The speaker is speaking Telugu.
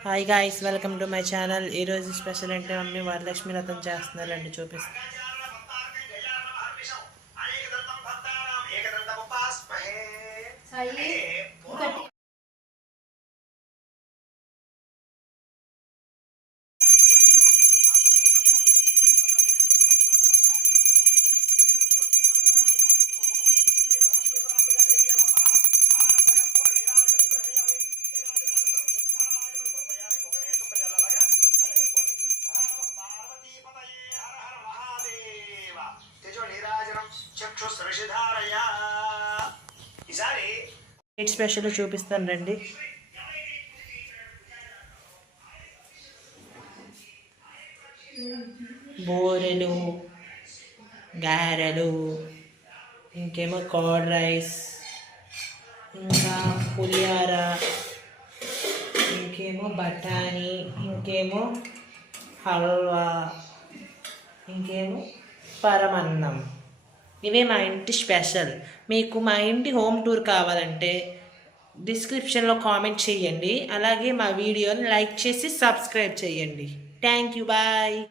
Hi guys welcome to my channel ఈరోజు స్పెషల్ అంటే మమ్మీ వరలక్ష్మి రథం చేస్తున్నారండి చూపిస్తాను సాయి ఈసారి స్పెషల్ చూపిస్తాను రండి. బోరెలు గారెలు ఇంకేమో కర్డ్ రైస్ ఇంకా పులిహార ఇంకేమో బఠానీ ఇంకేమో హల్వా ఇంకేమో పరమన్నం. ఇవే మా ఇంటి స్పెషల్. మీకు మా ఇంటి హోమ్ టూర్ కావాలంటే డిస్క్రిప్షన్లో కామెంట్ చేయండి. అలాగే మా వీడియోని లైక్ చేసి సబ్స్క్రైబ్ చేయండి. Thank you bye.